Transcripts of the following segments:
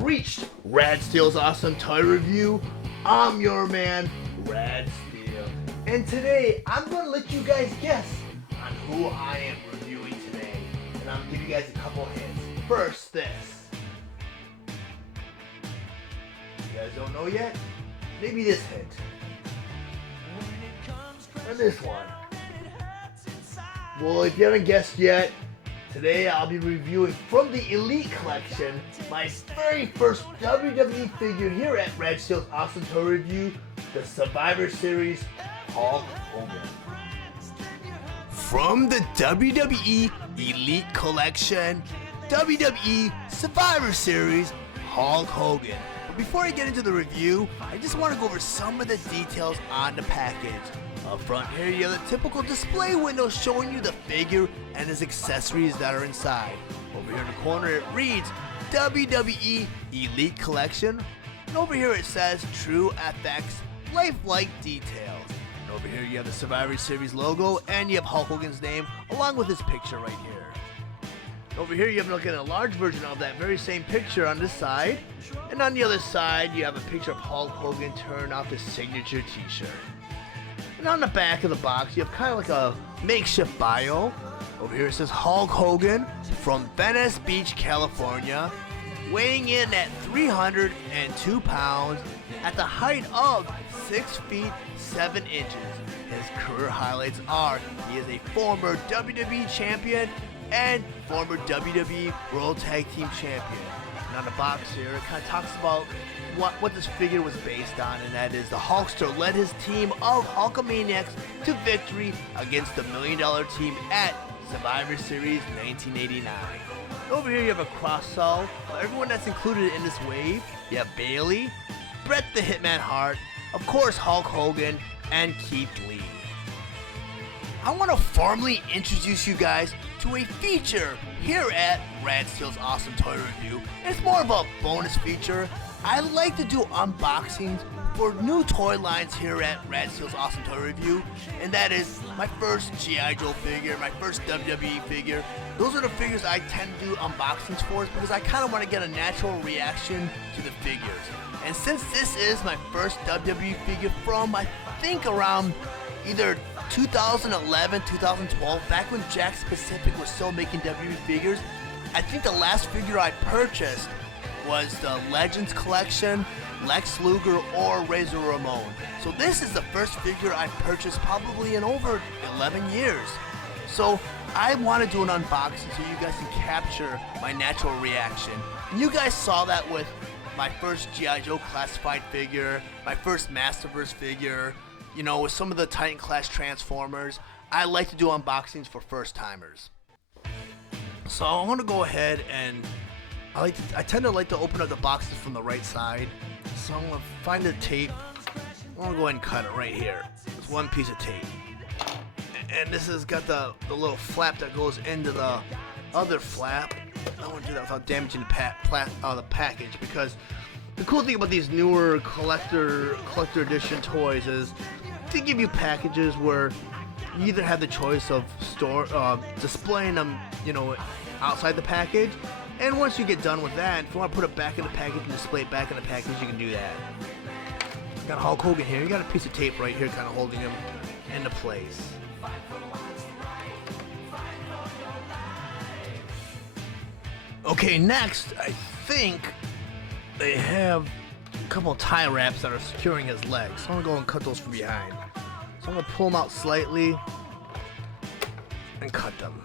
reached Rad Steele's Awesome Toy Review. I'm your man, Rad Steele. And today, I'm going to let you guys guess on who I am reviewing today. And I'm going to give you guys a couple hints. First, this. You guys don't know yet? Maybe this hint. Or this one. Well, if you haven't guessed yet, today I'll be reviewing from the Elite Collection my very first WWE figure here at Rad Steele's Awesome Toy Review, the Survivor Series Hulk Hogan. From the WWE Elite Collection, WWE Survivor Series Hulk Hogan. But before I get into the review, I just want to go over some of the details on the package. Up front here, you have the typical display window showing you the figure and his accessories that are inside. Over here in the corner, it reads WWE Elite Collection. And over here it says True FX Lifelike Details. And over here you have the Survivor Series logo and you have Hulk Hogan's name along with his picture right here. Over here you have looking at a large version of that very same picture on this side. And on the other side you have a picture of Hulk Hogan tearing off his signature t-shirt. And on the back of the box, you have kind of like a makeshift bio. Over here it says Hulk Hogan from Venice Beach, California, weighing in at 302 pounds at the height of 6 feet 7 inches. His career highlights are he is a former WWE champion and former WWE World Tag Team champion. And on the box here, it kind of talks about what this figure was based on, and that is the Hulkster led his team of Hulkamaniacs to victory against the $1 Million Team at Survivor Series 1989. Over here you have a cross-sell. Everyone that's included in this wave, you have Bailey, Bret the Hitman Hart, of course Hulk Hogan, and Keith Lee. I want to formally introduce you guys to a feature here at Rad Steele's Awesome Toy Review. It's more of a bonus feature. I like to do unboxings for new toy lines here at Rad Steele's Awesome Toy Review, and that is my first G.I. Joe figure, my first WWE figure. Those are the figures I tend to do unboxings for because I kind of want to get a natural reaction to the figures. And since this is my first WWE figure from, I think, around either 2011, 2012, back when Jakks Pacific was still making WWE figures, I think the last figure I purchased was the Legends Collection, Lex Luger, or Razor Ramon. So this is the first figure I've purchased probably in over 11 years. So I want to do an unboxing so you guys can capture my natural reaction. And you guys saw that with my first G.I. Joe classified figure, my first Masterverse figure, you know, with some of the Titan Class Transformers. I like to do unboxings for first timers. So I want to go ahead and I tend to like to open up the boxes from the right side. So I'm going to find the tape. I'm going to go ahead and cut it right here. It's one piece of tape. And this has got the little flap that goes into the other flap. I don't want to do that without damaging the package, because the cool thing about these newer collector edition toys is they give you packages where you either have the choice of displaying them, you know, outside the package. And once you get done with that, if you want to put it back in the package and display it back in the package, you can do that. Got Hulk Hogan here. You got a piece of tape right here kind of holding him into place. Okay, next, I think they have a couple of tie wraps that are securing his legs. So I'm going to go and cut those from behind. So I'm going to pull them out slightly and cut them.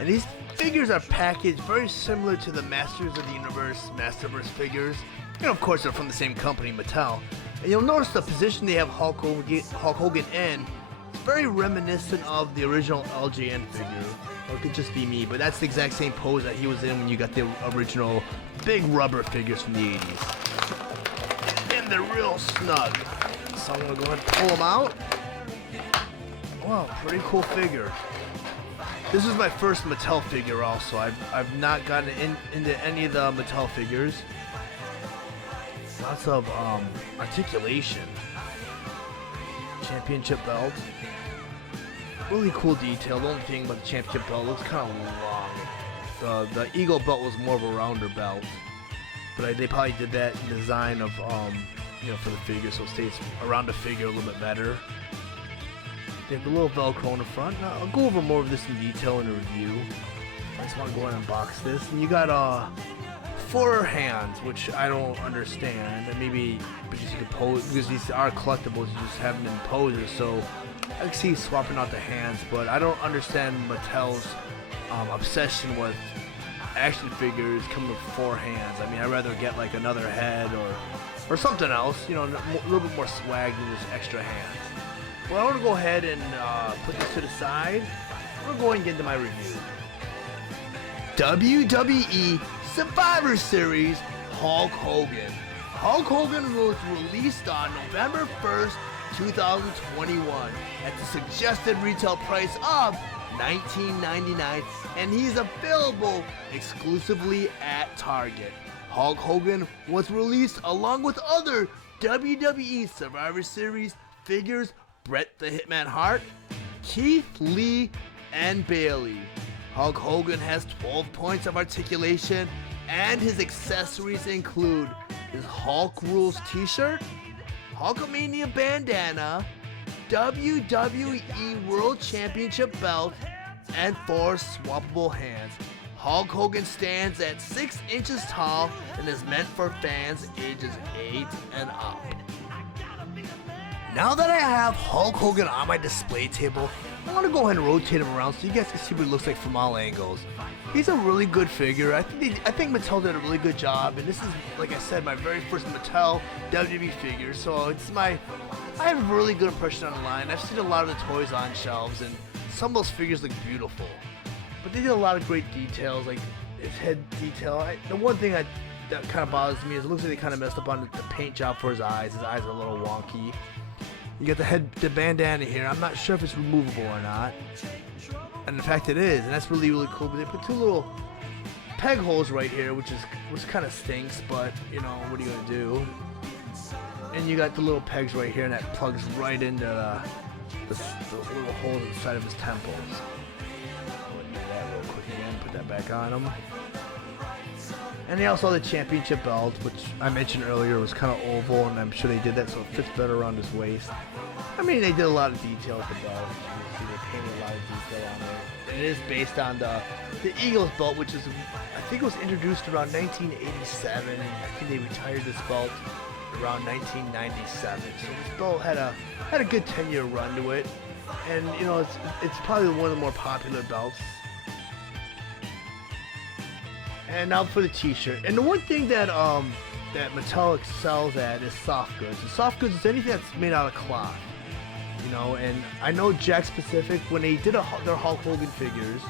And these figures are packaged very similar to the Masters of the Universe Masterverse figures. And of course they're from the same company, Mattel. And you'll notice the position they have Hulk Hogan in. It's very reminiscent of the original LJN figure. Or it could just be me, but that's the exact same pose that he was in when you got the original big rubber figures from the 80s. And they're real snug. So I'm going to go ahead and pull them out. Wow, pretty cool figure. This is my first Mattel figure also. I've not gotten into any of the Mattel figures. Lots of articulation. Championship belt. Really cool detail. The only thing about the championship belt looks kind of long. The Eagle belt was more of a rounder belt. but they probably did that design of for the figure, so it stays around the figure a little bit better. They have the little Velcro in the front. Now, I'll go over more of this in detail in the review. I just want to go ahead and unbox this. And you got 4 hands, which I don't understand. And maybe because you can pose, because these are collectibles, you just have them in poses. So I can see swapping out the hands, but I don't understand Mattel's obsession with action figures coming with 4 hands. I mean, I'd rather get like another head or something else, a little bit more swag than just extra hands. Well, I want to go ahead and put this to the side. We're going into my review. WWE Survivor Series Hulk Hogan. Hulk Hogan was released on November 1st, 2021 at the suggested retail price of $19.99, and he's available exclusively at Target. Hulk Hogan was released along with other WWE Survivor Series figures: Bret the Hitman Hart, Keith Lee, and Bailey. Hulk Hogan has 12 points of articulation, and his accessories include his Hulk Rules t-shirt, Hulkamania bandana, WWE World Championship belt, and 4 swappable hands. Hulk Hogan stands at 6 inches tall and is meant for fans ages 8 and up. Now that I have Hulk Hogan on my display table, I want to go ahead and rotate him around so you guys can see what he looks like from all angles. He's a really good figure. I think Mattel did a really good job, and this is, like I said, my very first Mattel WWE figure, so I have a really good impression online. I've seen a lot of the toys on shelves, and some of those figures look beautiful. But they did a lot of great details, like his head detail. The one thing that kind of bothers me is it looks like they kind of messed up on the paint job for his eyes. His eyes are a little wonky. You got the bandana here. I'm not sure if it's removable or not. And in fact it is, and that's really, really cool. But they put 2 little peg holes right here, which kind of stinks, but what are you gonna do? And you got the little pegs right here, and that plugs right into the little holes inside of his temples. Put that back on him. And they also have the championship belt, which I mentioned earlier was kind of oval, and I'm sure they did that so it fits better around his waist. I mean, they did a lot of detail with the belt. You can see they painted a lot of detail on it. And it is based on the Eagles belt, which is, I think it was introduced around 1987. I think they retired this belt around 1997. So this belt had a good 10-year run to it. And it's probably one of the more popular belts. And now for the t-shirt. And the one thing that Mattel excels at is soft goods. And soft goods is anything that's made out of cloth. And I know Jakks Pacific, when they did their Hulk Hogan figures,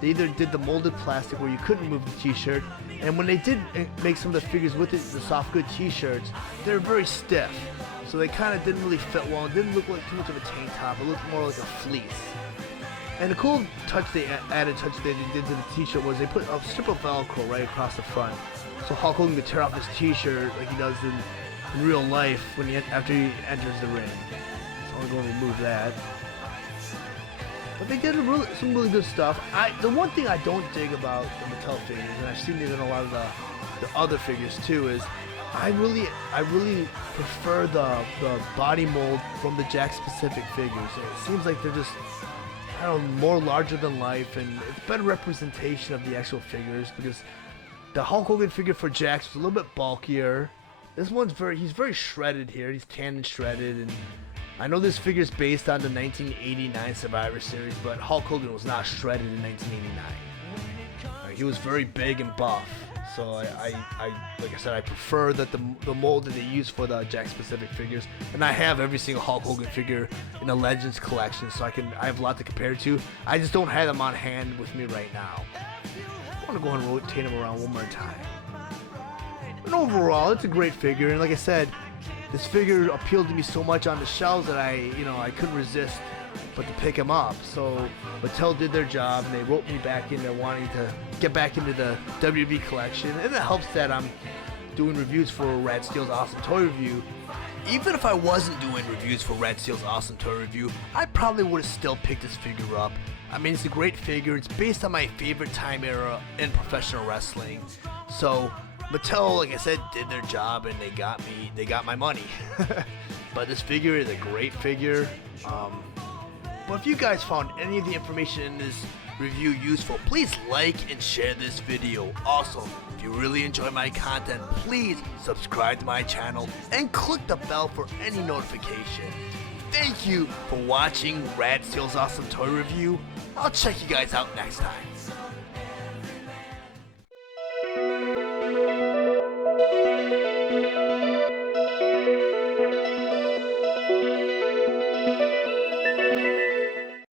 they either did the molded plastic where you couldn't move the t-shirt, and when they did make some of the figures with the soft good t-shirts, they were very stiff. So they kind of didn't really fit well. It didn't look like too much of a tank top. It looked more like a fleece. And the cool added touch they did to the t-shirt was they put a strip of Velcro right across the front, so Hulk Hogan could tear off his t-shirt like he does in real life after he enters the ring. So I'm going to remove that. But they did some really good stuff. The one thing I don't dig about the Mattel figures, and I've seen it in a lot of the other figures too, is I really prefer the body mold from the Jakks Pacific figures. It seems like they're just, I don't know, more larger than life, and it's better representation of the actual figures, because the Hulk Hogan figure for Jakks was a little bit bulkier. This one's he's very shredded here. He's tan and shredded, and I know this figure is based on the 1989 Survivor Series, but Hulk Hogan was not shredded in 1989. He was very big and buff. So like I said, I prefer that the mold that they use for the Jakks Pacific figures, and I have every single Hulk Hogan figure in the Legends collection, so I have a lot to compare to. I just don't have them on hand with me right now. I want to go ahead and rotate them around one more time. And overall, it's a great figure, and like I said, this figure appealed to me so much on the shelves that I couldn't resist but to pick him up. So Mattel did their job, and they roped me back into wanting to get back into the WWE collection, and it helps that I'm doing reviews for Rad Steele's Awesome Toy Review. Even if I wasn't doing reviews for Rad Steele's Awesome Toy Review, I probably would have still picked this figure up. I mean, it's a great figure. It's based on my favorite time era in professional wrestling. So Mattel, like I said, did their job and they got my money. But this figure is a great figure. But if you guys found any of the information in this review useful, please like and share this video. Also, if you really enjoy my content, please subscribe to my channel and click the bell for any notification. Thank you for watching Rad Steele's Awesome Toy Review. I'll check you guys out next time.